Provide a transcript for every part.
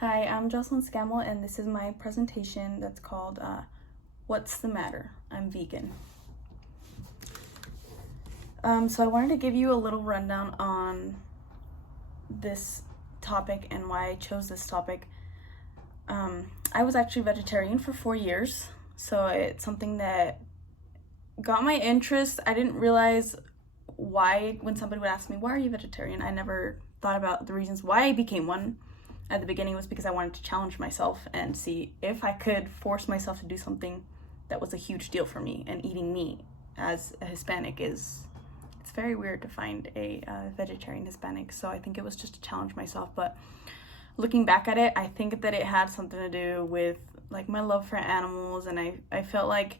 Hi, I'm Jocelyn Scammell, and this is my presentation that's called What's the Matter? I'm Vegan. So I wanted to give you a little rundown on this topic and why I chose this topic. I was actually vegetarian for 4 years, so it's something that got my interest. I didn't realize why, when somebody would ask me, why are you vegetarian? I never thought about the reasons why I became one. At the beginning, was because I wanted to challenge myself and see if I could force myself to do something that was a huge deal for me. And eating meat as a Hispanic it's very weird to find a vegetarian Hispanic. So I think it was just to challenge myself. But looking back at it, I think that it had something to do with like my love for animals. And I felt like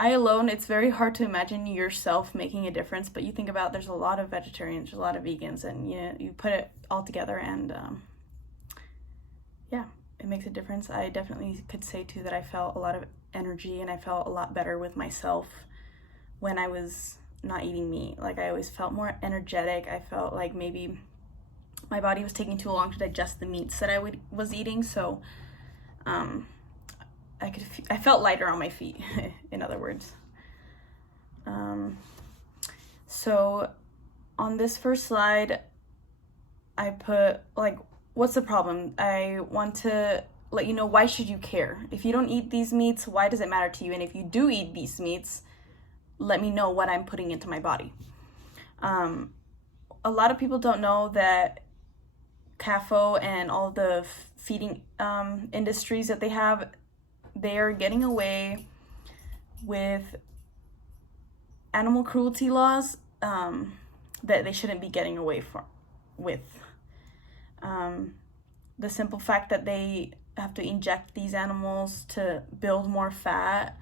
it's very hard to imagine yourself making a difference. But you think about, there's a lot of vegetarians, there's a lot of vegans, and you put it all together and yeah, it makes a difference. I definitely could say too that I felt a lot of energy and I felt a lot better with myself when I was not eating meat. Like, I always felt more energetic. I felt like maybe my body was taking too long to digest the meats that I was eating, so I felt lighter on my feet, in other words. So on this first slide, I put like, what's the problem? I want to let you know, why should you care? If you don't eat these meats, why does it matter to you? And if you do eat these meats, let me know what I'm putting into my body. A lot of people don't know that CAFO and all the feeding industries that they are getting away with animal cruelty laws that they shouldn't be getting away with. The simple fact that they have to inject these animals to build more fat,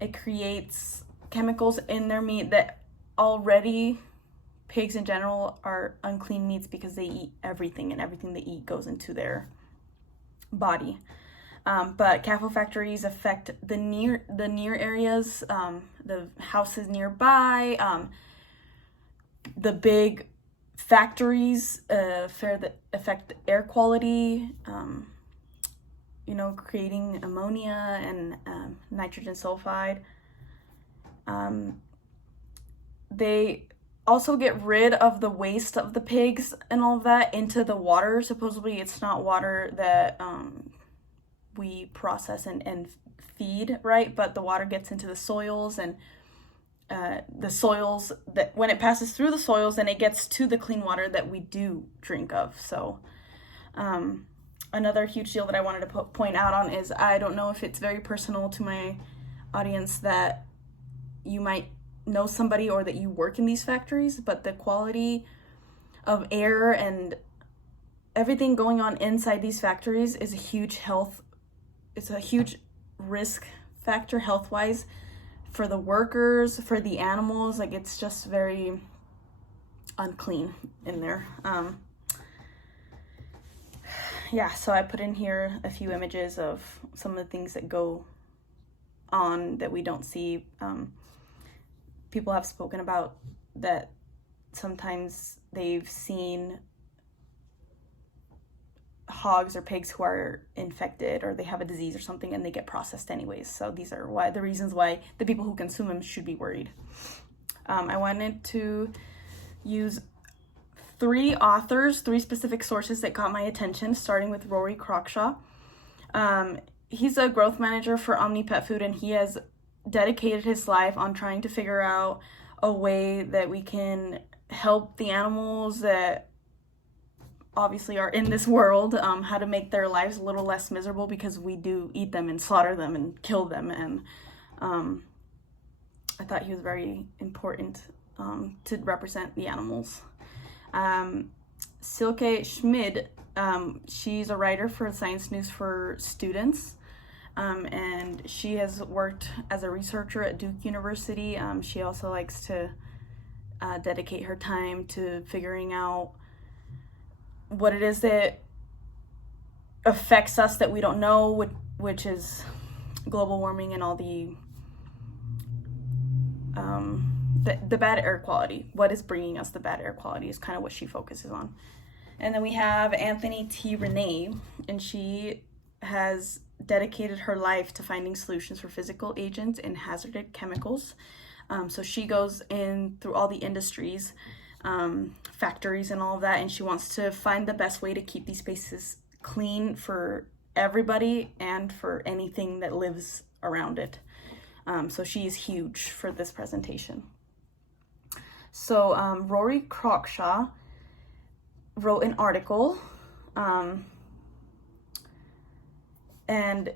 it creates chemicals in their meat that already, pigs in general are unclean meats because they eat everything, and everything they eat goes into their body. But CAFO factories affect the near areas, the houses nearby, the big factories affect air quality, creating ammonia and nitrogen sulfide. They also get rid of the waste of the pigs and all of that into the water. Supposedly it's not water that we process and feed, right? But the water gets into the soils, and the soils, that when it passes through the soils, then it gets to the clean water that we do drink of. So another huge deal that I wanted to point out on is, I don't know if it's very personal to my audience that you might know somebody or that you work in these factories, but the quality of air and everything going on inside these factories is it's a huge risk factor health-wise for the workers, for the animals. Like, it's just very unclean in there. So I put in here a few images of some of the things that go on that we don't see. People have spoken about that sometimes they've seen hogs or pigs who are infected, or they have a disease or something, and they get processed anyways. So these are the reasons why the people who consume them should be worried. I wanted to use three specific sources that got my attention, starting with Rory Crawshaw. He's a growth manager for Omni Pet Food, and he has dedicated his life on trying to figure out a way that we can help the animals that obviously are in this world, how to make their lives a little less miserable, because we do eat them and slaughter them and kill them. And I thought he was very important to represent the animals. Silke Schmid, she's a writer for Science News for Students, and she has worked as a researcher at Duke University. She also likes to dedicate her time to figuring out what it is that affects us that we don't know, which is global warming and all the bad air quality. What is bringing us the bad air quality is kind of what she focuses on. And then we have Anthony T. Renee, and she has dedicated her life to finding solutions for physical agents and hazardous chemicals. So she goes in through all the industries, factories and all of that, and she wants to find the best way to keep these spaces clean for everybody and for anything that lives around it. So she's huge for this presentation. So Rory Crawshaw wrote an article, and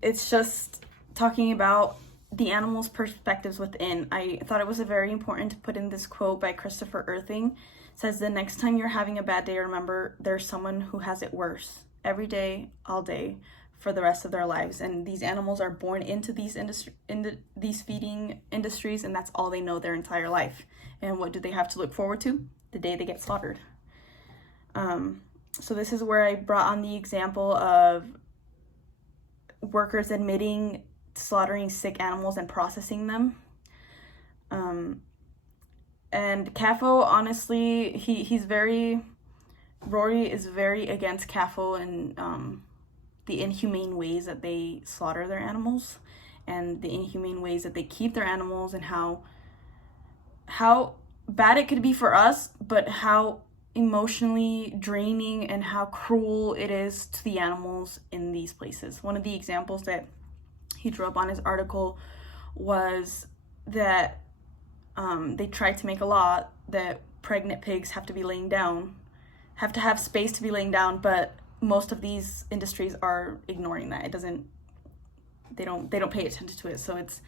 it's just talking about the animals' perspectives within. I thought it was very important to put in this quote by Christopher Irving. It says, "The next time you're having a bad day, remember there's someone who has it worse every day, all day, for the rest of their lives." And these animals are born into these these feeding industries, and that's all they know their entire life. And what do they have to look forward to? The day they get slaughtered. So this is where I brought on the example of workers admitting slaughtering sick animals and processing them. And CAFO, honestly, Rory is very against CAFO and the inhumane ways that they slaughter their animals and the inhumane ways that they keep their animals, and how bad it could be for us, but how emotionally draining and how cruel it is to the animals in these places. One of the examples that he drew up on his article was that they tried to make a law that pregnant pigs have to have space to be laying down, but most of these industries are ignoring that. They don't pay attention to it. So it's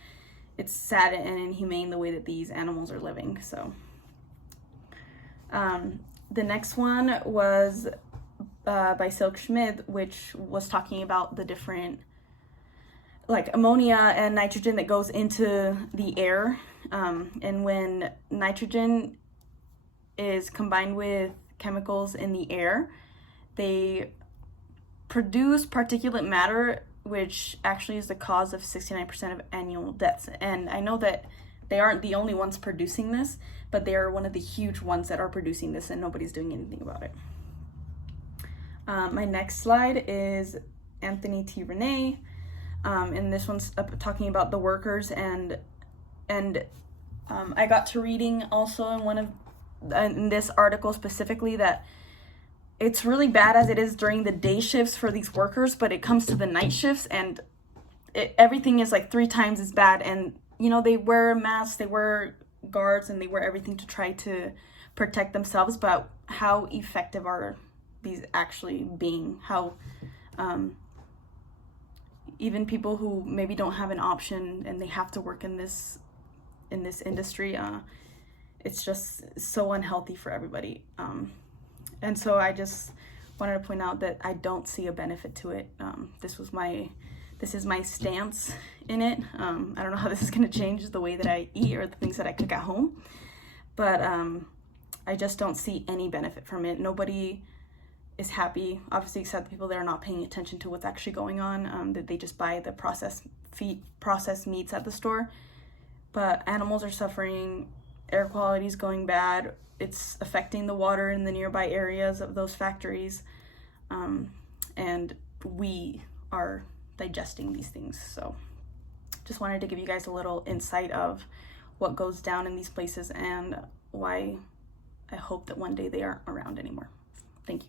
sad and inhumane the way that these animals are living. So the next one was by Silke Schmid, which was talking about the different, like, ammonia and nitrogen that goes into the air. And when nitrogen is combined with chemicals in the air, they produce particulate matter, which actually is the cause of 69% of annual deaths. And I know that they aren't the only ones producing this, but they are one of the huge ones that are producing this, and nobody's doing anything about it. My next slide is Anthony T. Renee, and this one's talking about the workers, and I got to reading also in this article specifically that it's really bad as it is during the day shifts for these workers, but it comes to the night shifts and everything is like 3 times as bad. And they wear masks, they wear guards, and they wear everything to try to protect themselves, but how effective are these actually being? How even people who maybe don't have an option and they have to work in this industry, it's just so unhealthy for everybody. And so I just wanted to point out that I don't see a benefit to it. This is my stance in it. I don't know how this is going to change the way that I eat or the things that I cook at home, but I just don't see any benefit from it. Nobody is happy, obviously, except the people that are not paying attention to what's actually going on, that they just buy the processed meats at the store. But animals are suffering, air quality is going bad, it's affecting the water in the nearby areas of those factories, and we are digesting these things. So just wanted to give you guys a little insight of what goes down in these places and why I hope that one day they aren't around anymore. Thank you.